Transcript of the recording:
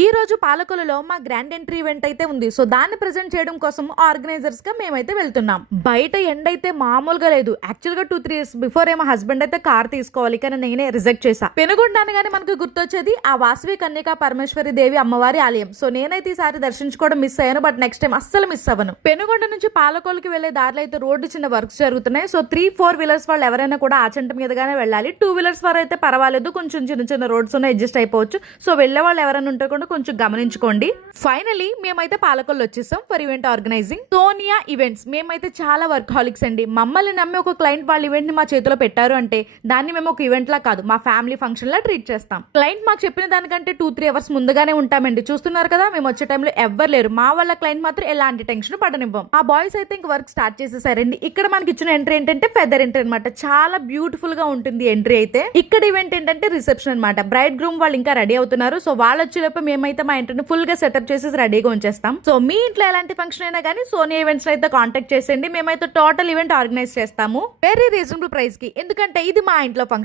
ఈ రోజు పాలకొలలో మా గ్రాండ్ ఎంట్రీ ఈవెంట్ అయితే ఉంది. సో దాన్ని ప్రెజెంట్ చేయడం కోసం ఆర్గనైజర్స్గా మేమైతే వెళ్తున్నాం. బయట ఎండ అయితే మామూలుగా లేదు. యాక్చువల్గా టూ త్రీ ఇయర్స్ బిఫోర్ ఏమో హస్బెండ్ అయితే కార్ తీసుకోవాలి కానీ నేనే రిజెక్ట్ చేశా. పెనుగొండాను కానీ మనకు గుర్తొచ్చేది ఆ వాసవి కన్యకా పరమేశ్వరి దేవి అమ్మవారి ఆలయం. సో నేనైతే ఈసారి దర్శించుకోవడం మిస్ అయ్యాను బట్ నెక్స్ట్ టైం అస్సలు మిస్ అవ్వను. పెనుగొండ నుంచి పాలకోలకి వెళ్ళే దారిలో అయితే రోడ్డు చిన్న వర్క్స్ జరుగుతున్నాయి. సో త్రీ ఫోర్ వీలర్స్ వాళ్ళు ఎవరైనా కూడా ఆచంట మీదగానే వెళ్ళాలి. టూ వీలర్స్ వారు అయితే పర్వాలేదు. కొంచెం చిన్న చిన్న రోడ్స్ ఉన్నాయి అడ్జస్ట్ అయిపోవచ్చు. సో వెళ్ళే వాళ్ళు ఎవరైనా ఉంటే కూడా కొంచెం గమనించుకోండి. ఫైనలీ మేమైతే పాలకొల్లు వచ్చేసాం for event organizing Sonia events మేమైతే చాలా వర్క్ హాలిక్స్ అండి. మమ్మల్ని నమ్మి ఒక క్లయింట్ వాళ్ళ ఈవెంట్ని మా చేతిలో పెట్టారు అంటే దాన్ని మేము ఒక ఈవెంట్ లా కాదు మా ఫ్యామిలీ ఫంక్షన్ లా ట్రీట్ చేస్తాం. క్లయింట్ మాకు చెప్పిన దానికంటే టూ త్రీ అవర్స్ ముందుగానే ఉంటామండి. చూస్తున్నారు కదా మేము వచ్చే టైంలో ఎవ్వరు లేరు. మా వాళ్ళ క్లయింట్ మాత్రం ఎలాంటి టెన్షన్ పడనివ్వం. ఆ బాయ్స్ అయితే ఇంక వర్క్ స్టార్ట్ చేసేసారండి. ఇక్కడ మనకి ఇచ్చిన ఎంట్రీ ఏంటంటే ఫెదర్ ఎంట్రీ అనమాట చాలా బ్యూటిఫుల్గా ఉంటుంది ఎంట్రీ అయితే. ఇక్కడ ఈవెంట్ ఏంటంటే రిసెప్షన్ అనమాట బ్రైడ్ గ్రూమ్ వాళ్ళు ఇంకా రెడీ అవుతున్నారు. సో వాళ్ళు వచ్చేలోపు మేమైతే మా ఇంటిని ఫుల్గా సెటప్ చేసేసి రెడీగా ఉంచేస్తాం. సో మీ ఇంట్లో ఎలాంటి ఫంక్షన్ అయినా కానీ సోనీ ఈవెంట్స్ అయితే కాంటాక్ట్ చేసేయండి. మేమైతే టోటల్ ఈవెంట్ ఆర్గనైజ్ చేస్తాము. వెరీ రీజనబుల్ ప్రైస్కి. ఎందుకంటే ఇది మా ఇంట్లో ఫంక్షన్.